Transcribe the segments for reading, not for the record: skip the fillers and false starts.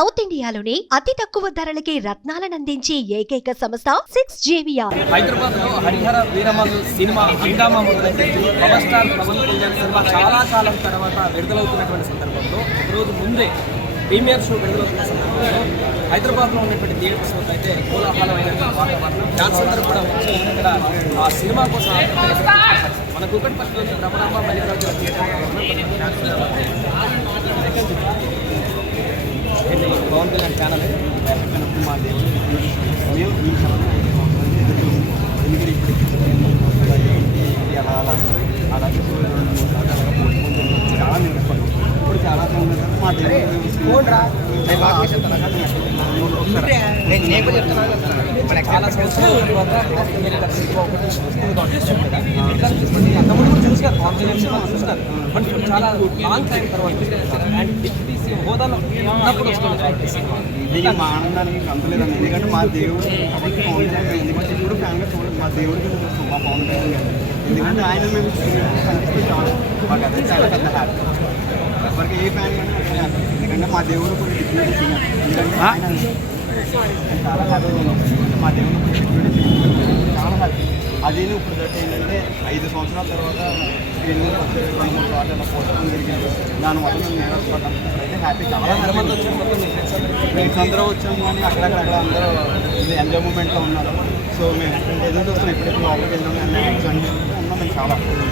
South ఇండియాలోని అతి తక్కువ ధరలకి రత్నాలను అందించే ఏకైక సంస్థ 6JVR. హైదరాబాద్ లో హరిహర వీరమల్లు సినిమా హంగామా మొదలైతే power star Pavan Kalyan cinema చాలా కాలం తర్వాత విడుదలవుతున్నటువంటి సందర్భంలో ఒకరోజు ముందే ప్రీమియర్ షో విడుదలవుతున్న సందర్భంలో హైదరాబాద్లో ఉన్నటువంటి థియేటర్స్ వద్ద అయితే కోలాహలమైనటువంటి వాతావరణం డాన్స్ అందరూ కూడా వచ్చి ఇక్కడ ఆ సినిమా కోసం మన కూకట్పల్లిలోని రమణాంబ మల్లికార్జున థియేటర్ పవన్ కళ్యాణ్ ఛానల్ మా దేవుడు మేము ఈ అలాగే చాలా నేర్చుకున్నాం ఇప్పుడు చాలా మా చాలా సంవత్సరాల అంతకుముందు కూడా చూసారు చూస్తారు బట్ చాలా లాంగ్ టైం తర్వాత అండ్ డిప్యూటీ సీఎం హోదాలో ఉన్నప్పుడు వస్తుంది మా ఆనందానికి కంపలేదండి. ఎందుకంటే మా దేవుడు ఎందుకంటే ఇప్పుడు ఫ్యాన్గా చూడండి మా దేవుడికి చూస్తాం మా పవన్ కళ్యాణ్ గారు. ఎందుకంటే ఆయన మేము కనిపిస్తే చాలు మాకు అదే చాలా పెద్ద హ్యాపీ. ఎవరికి ఏ ఫ్యాన్ కానీ ఎందుకంటే మా దేవుడు కూడా డిప్యూటీ సీఎం ఎందుకంటే ఆయన చాలా హ్యాపీగా ఉన్నాం. మా దేవుడు కూడా డిప్యూటీ సీఎం చాలా హ్యాపీ. అదే ఇప్పుడు దట్ ఏంటంటే 5 సంవత్సరాల తర్వాత స్క్రీన్ వచ్చే 2-3 చోట్ల పోస్టులు జరిగింది. దానివల్ల మేము నేర్చుకుంటాం. అయితే హ్యాపీ చాలా మంది వచ్చాము. ఫ్రెండ్స్ అందరూ వచ్చాము కానీ అక్కడక్కడ అందరూ ఎంజాయ్ మూమెంట్లో ఉన్నారు. సో మేము ఎదురు చూస్తున్నాం ఎప్పుడైతే లోపలికి వెళ్దాం అన్నీ ఉన్నాం. మేము చాలా వద్దు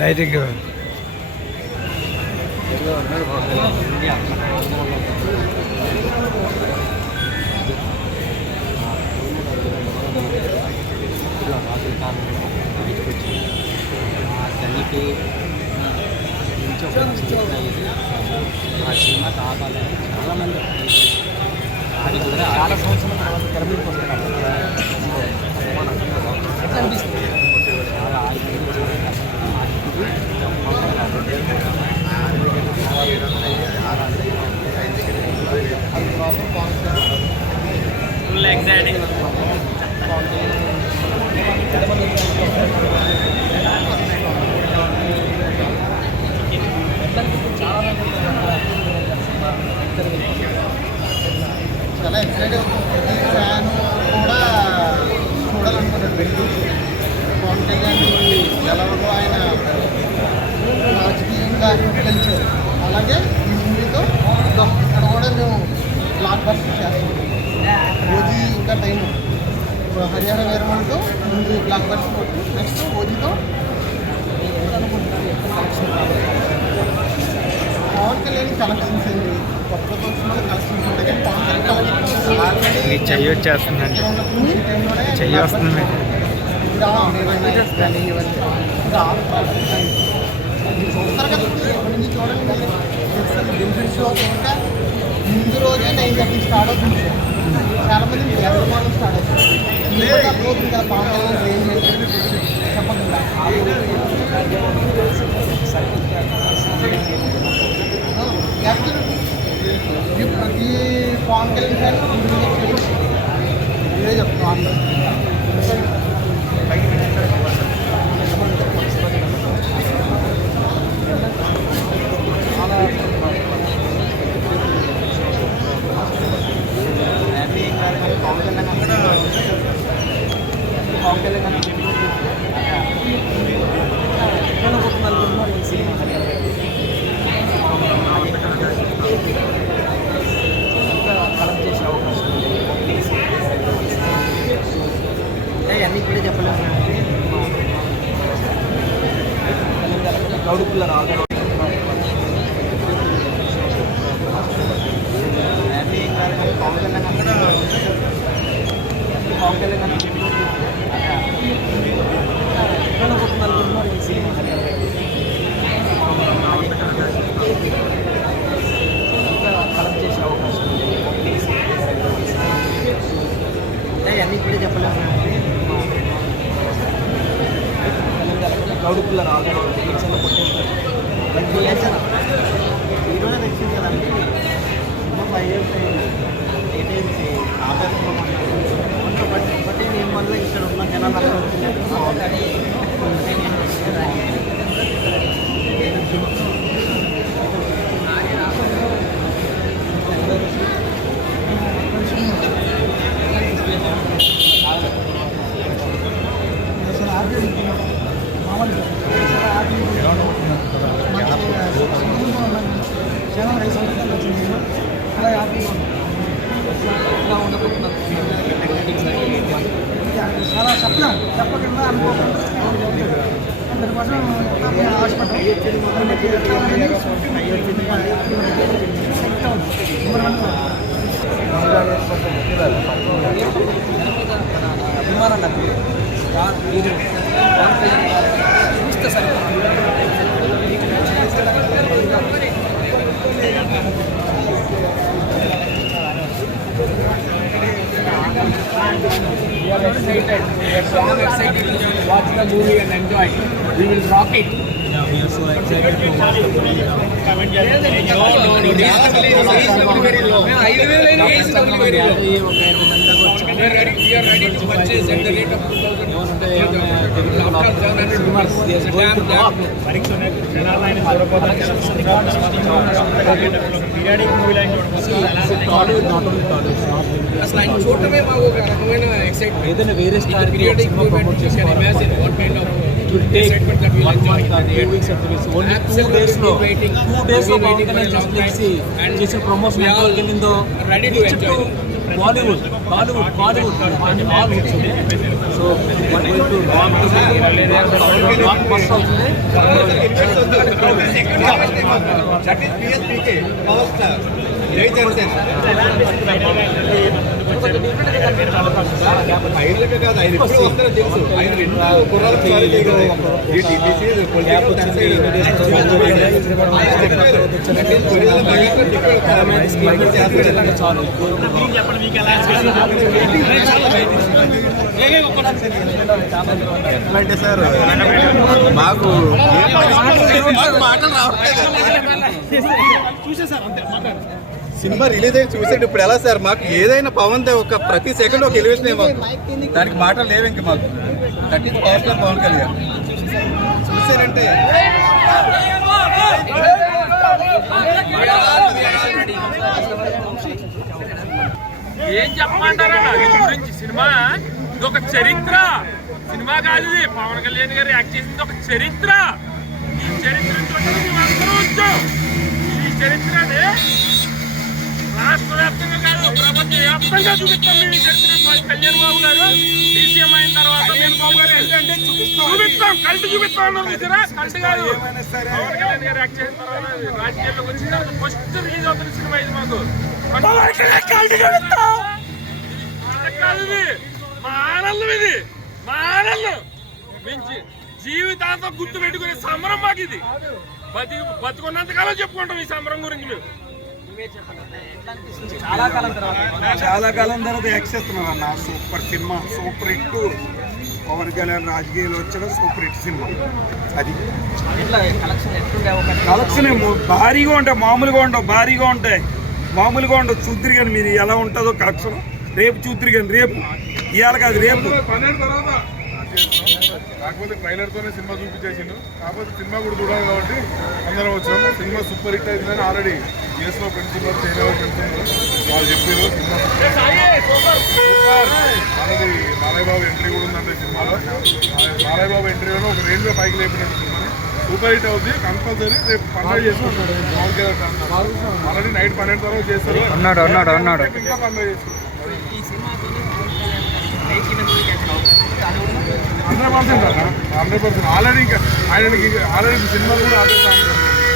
లైటింగ్ తల్లికి ఆ సినిమా కావాలని చాలామంది అది కూడా చాలా సంవత్సరాల తర్వాత తెరపీకి వస్తున్నారు. ఎట్లా అనిపిస్తుంది? ఫుల్ ఎక్సైటింగ్ చాలా ఎక్సైట్ అవుతుంది. ఈ ఫ్యాన్ కూడా చూడాలనుకున్నాడు. వెళ్ళి పవన్ కళ్యాణ్ ఎలాగో ఆయన రాజకీయంగా గెలిచారు. అలాగే ఈ మూవీతో ఇక్కడ కూడా మేము బ్లాక్ బస్టర్ చేస్తాం. ఓజీ ఇంకా టైం హరిహర వీరమల్లుతో ముందు బ్లాక్ బస్టర్ కొట్టి నెక్స్ట్ ఓజీతో పవన్ కళ్యాణ్ కలెక్షన్స్ ఏంటి కొత్త సినిమాలు కలెక్షన్స్ ఉంటాయి. కానీ పవన్ కళ్యాణ్ చెయ్యి వచ్చేస్తుందండి. చెయ్యి వస్తుంది. చూస్తారు కదా ఇప్పటి నుంచి చూడండి. బెనిఫిట్ షో కనుక ముందు రోజే 9:30 స్టార్ట్ అవుతుంది. చాలా మంది మార్నింగ్ స్టార్ట్ అవుతుంది. రోజు ఇంకా పవన్ కళ్యాణ్ ఏం చెప్పకుండా ప్రతి పవన్ కళ్యాణ్ ఫ్యాన్ ఇదే చెప్తాను. పవన్ కళ్యాణ్ కలెక్ట్ చేసే అవకాశం అన్నీ ఇప్పుడే చెప్పలేము. గౌడుపుల్ల రాదు పవన్ కళ్యాణ్ కలెక్ట్ చేసే అవకాశం అన్నీ ఇప్పుడే చెప్పలేము. గౌడుపుల్ల రాదు అభిమానం నాకు మీరు చూస్తే సరే We are excited. We are so excited to watch the movie and enjoy. We will rock it. Yeah, we are so excited to watch the movie now. అసలు ఆయన చూడటమే మాకు ఒక రకమైన ఎక్సైట్మెంట్. ఏదైనా వేరే star periodic movement imagine what kind of excitement that will enjoy. Only 2 days లో పవన్ కళ్యాణ్ చేసి ప్రమోషన్ వెళ్ళిందో ready to enjoy. Bollywood Hollywood all వచ్చింది. So one going to rock bus అవుతుంది. ఎట్లంటే సార్ మాకు మాటలు రావట్లేదు. సినిమా రిలీజ్ అయ్యి చూసేది ఇప్పుడు ఎలా సార్? మాకు ఏదైనా పవన్ దే ఒక ప్రతి సెకండ్ ఒక ఎలివేషన్ ఏమో, దానికి మాటలు లేవు ఇంక మాకు. That is power star Pavan Kalyan. చూసారంటే ఏం చెప్పమంటారా దీని గురించి? సినిమా ఇది ఒక చరిత్ర. సినిమా కాదు ఇది. పవన్ కళ్యాణ్ గారు యాక్ట్ చేసింది ఒక చరిత్ర. ఈ చరిత్రను చూడడానికి మేమందరం వచ్చాం. ఈ చరిత్రని రాష్ట్ర వ్యాప్తంగా కాదు ప్రపంచ వ్యాప్తంగా చూపిస్తాం మేము. ఈ చరిత్ర కళ్యాణ్ బాబు గారు డీసీఎం అయిన తర్వాత చూపిస్తాం. కల్ట్ చూపిస్తాం. కల్ట్ కాదు. పవన్ కళ్యాణ్ గారు యాక్ట్ చేసిన తర్వాత రాజకీయాల్లోకి వచ్చిన తర్వాత ఫస్ట్ రిలీజ్ అవుతున్న సినిమా ఇది మాకు. కాదు ఇది మా ఆనందం. ఇది మా ఆనందం. మించి జీవితాంతం గుర్తు పెట్టుకునే సంబరం మాకు ఇది. బతుకున్నంతకాలం చెప్పుకుంటాం ఈ సంబరం గురించి మేము. చాలా కాలం తర్వాత యాక్ట్ చేస్తున్నారు అన్న. Super cinema, super hit. Pavan Kalyan రాజకీయాలు వచ్చడం సూపర్ హిట్ సినిమా. అది కలెక్షన్ భారీగా ఉంటాయి, మామూలుగా ఉండవు. భారీగా ఉంటాయి, మామూలుగా ఉండవు. చూద్దరు కానీ మీరు ఎలా ఉంటుందో కలెక్షన్. రేపు చూద్దరు కానీ, రేపు ఇవాళ కాదు రేపు. కాకపోతే ట్రైలర్తోనే సినిమా చూపించేసిండు. కాకపోతే సినిమా కూడా చూడాలి కాబట్టి అందరం వచ్చాము. సినిమా సూపర్ హిట్ అవుతుందని ఆల్రెడీ యూఎస్లో ఫ్రెండ్స్ ఉన్నారు, చైనాలో ఫ్రెండ్స్ ఉన్నారు. వాళ్ళు చెప్పారు సినిమా సూపర్. మనది బాలయ్య బాబు ఎంట్రీ కూడా ఉందంటే సినిమాలో. బాలయ్య బాబు ఎంట్రీ కూడా ఒక రేంజ్లో పైకి లేపినట్టు సినిమాని. సూపర్ హిట్ అవుతుంది కంపల్సరీ. రేపు పండుగ చేసుకుంటారు. ఆల్రెడీ నైట్ 12 తర్వాత చేస్తారు. అన్నాడు ఇంకా పండుగ చేస్తారు. 100% ఆల్రెడీ. ఇంకా ఆయనకి ఆల్రెడీ సినిమాలు కూడా ఆడుతాను.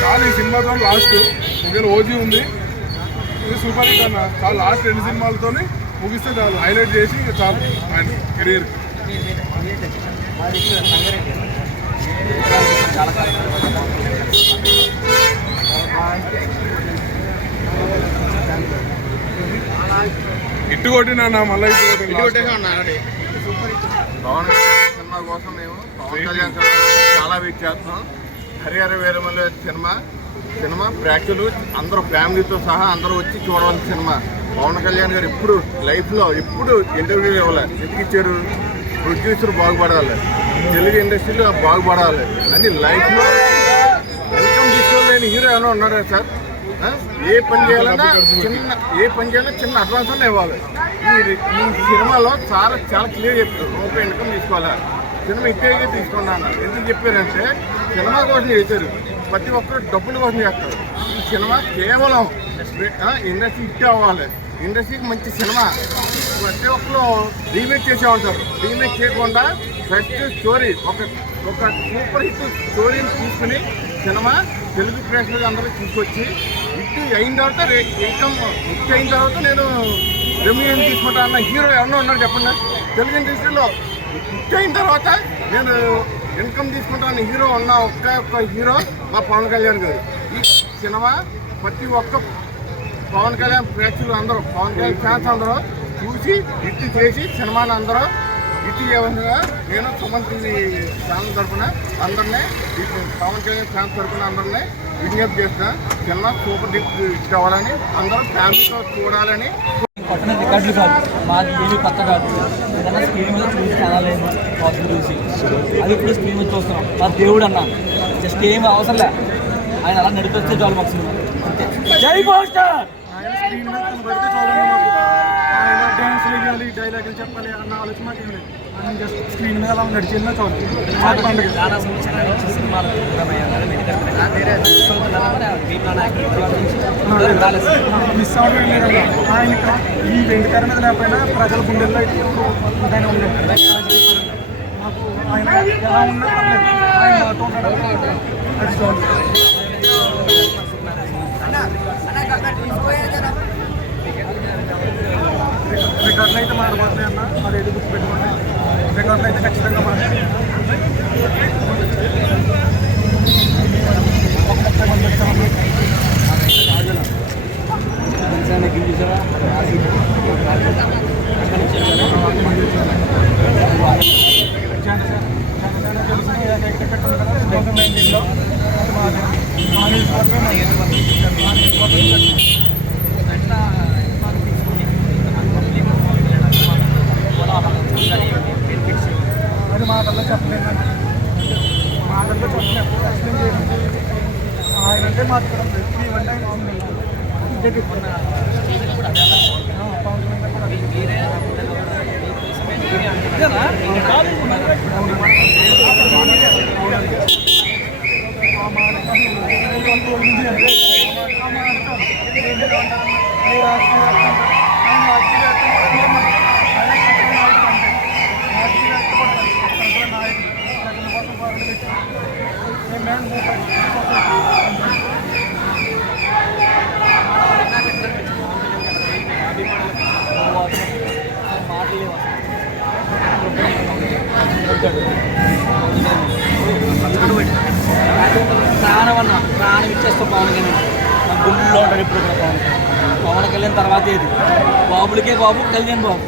చాలా ఈ సినిమాతో లాస్ట్. ఒకవేళ ఓజీ ఉంది, ఇది సూపర్ హిట్ అన్న. చాలా లాస్ట్ 2 సినిమాలతో ముగిస్తే చాలు. హైలైట్ చేసి ఇంకా చాలు ఆయన కెరీర్. ఇట్టు కొట్టినా మళ్ళీ ఇట్టు కొట్టినా. పవన్ కళ్యాణ్ సినిమా కోసం మేము పవన్ కళ్యాణ్ చాలా వెయిట్ చేస్తున్నాం. హరిహర వీరమల్లి సినిమా ప్రేక్షకులు అందరూ ఫ్యామిలీతో సహా అందరూ వచ్చి చూడవలసిన సినిమా. పవన్ కళ్యాణ్ గారు ఇప్పుడు లైఫ్లో ఎప్పుడు ఇంటర్వ్యూలు ఇవ్వాలి. ఎందుకు ఇచ్చారు? ప్రొడ్యూసర్ బాగుపడాలి, తెలుగు ఇండస్ట్రీలో బాగుపడాలి అని లైఫ్లో ఇన్కమ్ తీసుకోలేని హీరో ఏమైనా ఉన్నారా సార్? ఏ పని చేయాలన్నా చిన్న అడ్వాన్స్ అన్న ఇవ్వాలి. ఈ సినిమాలో చాలా క్లియర్ చెప్పారు. రూపాయి ఇన్కమ్ తీసుకోవాలా, సినిమా ఇట్టేగా తీసుకున్నాను. ఎందుకు చెప్పారంటే సినిమా కోసం చేశారు. ప్రతి ఒక్కరు డబ్బుల కోసం చేస్తారు. ఈ సినిమా కేవలం ఇండస్ట్రీ ఇట్టే అవ్వాలి. ఇండస్ట్రీకి మంచి సినిమా. ప్రతి ఒక్కరు రీమేక్ చేసే ఉంటారు. రీమేక్ చేయకుండా ఫస్ట్ స్టోరీ ఒక సూపర్ హిట్ స్టోరీని తీసుకుని సినిమా తెలుగు ప్రేక్షకులు అందరూ తీసుకొచ్చి హిట్ అయిన తర్వాత ఇన్కమ్ హిట్ అయిన తర్వాత నేను రెమ్యూనరేషన్ తీసుకుంటా అన్న హీరో ఎవరన్నా ఉన్నారు చెప్పండి. తెలుగు ఇండస్ట్రీలో హిట్ అయిన తర్వాత నేను ఇన్కమ్ తీసుకుంటా అన్న హీరో ఉన్న ఒక్క హీరో మా పవన్ కళ్యాణ్ గారు. ఈ సినిమా ప్రతి ఒక్క పవన్ కళ్యాణ్ ప్రేక్షకులు అందరూ పవన్ కళ్యాణ్ ఫ్యాన్స్ అందరూ చూసి హిట్ చేసి సినిమాని అందరూ హిట్ చేయవలసిందిగా నేను సుమన్ టీవీ ఛానల్ తరఫున అందరినీ పవన్ కళ్యాణ్ ఫ్యాన్స్ తరఫున అందరినీ విజ్ఞప్తి చేస్తున్నా. సినిమా సూపర్ హిట్ అవ్వాలని అందరూ ఫ్యామిలీతో చూడాలని. పట్టణ రికార్డులు కాదు, మాది ఏమి కొత్త కాదు. ఏదన్నా స్క్రీన్ మీద చూసి కనాలేము కాసులు చూసి అది ఇప్పుడు స్క్రీన్ మీద చూస్తున్నాం. మా దేవుడు అన్న జస్ట్ ఏమి అవసరం లే, ఆయన అలా నడిపిస్తే చాలు మాకు సినిమా అంతే. జై పవర్ స్టార్. స్క్రీన్ మీద కనబడితే చాలండి మాకు. ఆయన డ్యాన్స్ వేయాలి, డైలాగులు చెప్పాలి అన్న ఆలోచన మాకు ఏం లేదు. ఆయన జస్ట్ స్క్రీన్ మీద అలా నడిచేలా చాలు. చాలా పండుగ. చాలా సంవత్సరాల నుంచి సినిమాలు మిస్ అవ్వడం లేదండి. ఆయన ఈ వెండి తెర మీద లేకపోయినా ప్రజల గుండెల్లో అయితే ఆయన ఉండేది. మాకు ఆయన ఎలా ఉన్నా పర్లేదు, ఆయన మాతో ఉన్నాడు. అది చాలు. రికార్డులు అయితే మారబోతున్నాయి అన్న, అదేది గుర్తుపెట్టుకోండి. రికార్డులు అయితే ఖచ్చితంగా మారాలి. ఒక 30 మంది వచ్చాము. అది మాటల్లో చెప్పలేదు, మాటల్లో చెప్పలేదు, ఎక్స్ప్లెయిన్ చేయడం. ఆయన అంటే మాకు ఇక్కడ ఇవ్వండి, ఆయన ప్రాణం ఇచ్చేస్తాం పవన్ కళ్యాణ్. నా గుండెల్లో ఉంటాడు ఇప్పుడు కూడా పవన్ కళ్యాణ్. పవన్ కళ్యాణ్ తర్వాత ఏది బాబులకే బాబు కళ్యాణ్ బాబు.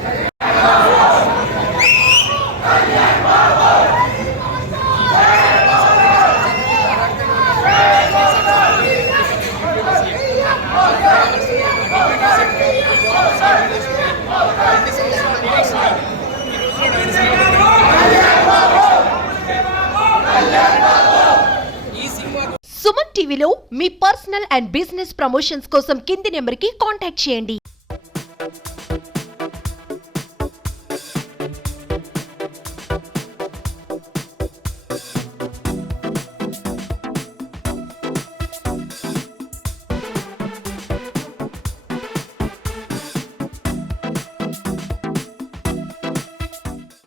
సుమన్ టీవీలో మీ పర్సనల్ అండ్ బిజినెస్ ప్రమోషన్స్ కోసం కింది నెంబర్కి కాంటాక్ట్ చేయండి.